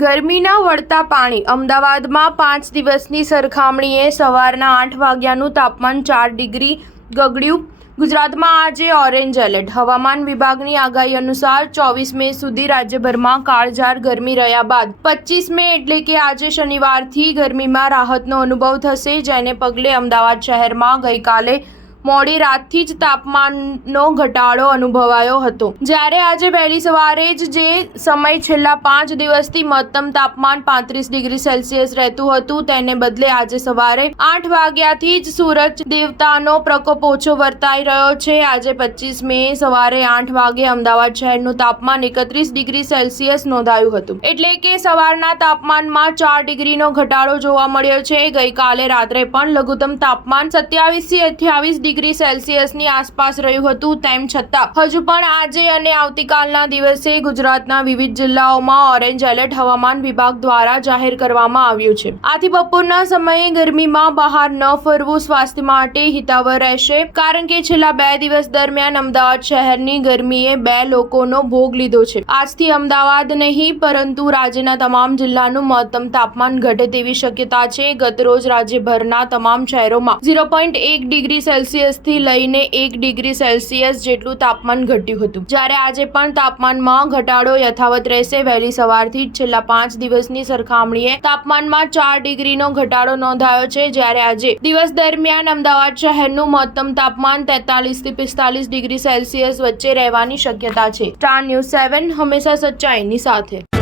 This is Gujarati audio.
ગરમીના વળતા પાણી અમદાવાદમાં 5 દિવસની સરખામણીએ સવારના 8 વાગ્યાનું તાપમાન 4 ડિગ્રી ગગડ્યું। ગુજરાતમાં આજે ઓરેન્જ એલર્ટ। હવામાન વિભાગની આગાહી અનુસાર 24 મે સુધી રાજ્યભરમાં કાળઝાળ ગરમી રહ્યા બાદ 25 મે એટલે કે આજે શનિવારથી ગરમીમાં રાહતનો અનુભવ થશે, જેને પગલે અમદાવાદ શહેરમાં ગઈકાલે મોડી રાતથી જ તાપમાનનો ઘટાડો અનુભવાયો હતો, જ્યારે આજે વહેલી સવારે જ જે સમય છેલ્લા 5 દિવસથી મહત્તમ તાપમાન 35 ડિગ્રી સેલ્સિયસ રહેતું હતું તેને બદલે આજે સવારે 8 વાગ્યાથી જ સૂરજ દેવતાનો પ્રકોપ ઓછો વર્તાઈ રહ્યો છે। આજે 25 મે સવારે 8 વાગે અમદાવાદ શહેરનું તાપમાન 31 ડિગ્રી સેલ્સિયસ નોંધાયું હતું, એટલે કે સવારના તાપમાનમાં 4 ડિગ્રીનો ઘટાડો જોવા મળ્યો છે। ગઈકાલે રાત્રે પણ લઘુત્તમ તાપમાન 27 થી 28 ડિગ્રી સેલ્સિયસની આસપાસ રહ્યું હતું। તેમ છતાં હજુ પણ આજે અને આવતીકાલના દિવસે ગુજરાતના વિવિધ જિલ્લાઓમાં ઓરેન્જ એલર્ટ હવામાન વિભાગ દ્વારા જાહેર કરવામાં આવ્યું છે। આથી બપોરના સમયે ગરમીમાં બહાર ન ફરવું સ્વાસ્થ્ય માટે હિતાવહ રહેશે, કારણ કે છેલ્લા 2 દિવસ દરમિયાન અમદાવાદ શહેરની ગરમીએ 2 લોકોનો ભોગ લીધો છે। આજથી અમદાવાદ નહીં પરંતુ રાજ્યના તમામ જિલ્લાનું મહત્તમ તાપમાન ઘટે તેવી શક્યતા છે। ગતરોજ રાજ્યભરના તમામ શહેરોમાં 0.1 ડિગ્રી સેલ્સિયસ થી લઈને 1 ડિગ્રી સેલ્સિયસ જેટલું તાપમાન ઘટ્યું હતું, જ્યારે આજે પણ તાપમાનમાં ઘટાડો યથાવત રહેશે। વહેલી સવારથી છેલ્લા 5 દિવસની સરખામણીએ તાપમાનમાં 4 ડિગ્રીનો ઘટાડો નોંધાયો છે, જ્યારે આજે દિવસ દરમિયાન અમદાવાદ શહેરનું મહત્તમ તાપમાન 43 થી 45 ડિગ્રી સેલ્સિયસ વચ્ચે રહેવાની શક્યતા છે। સ્ટાર ન્યૂઝ 7 હંમેશા સચ્ચાઈની સાથે।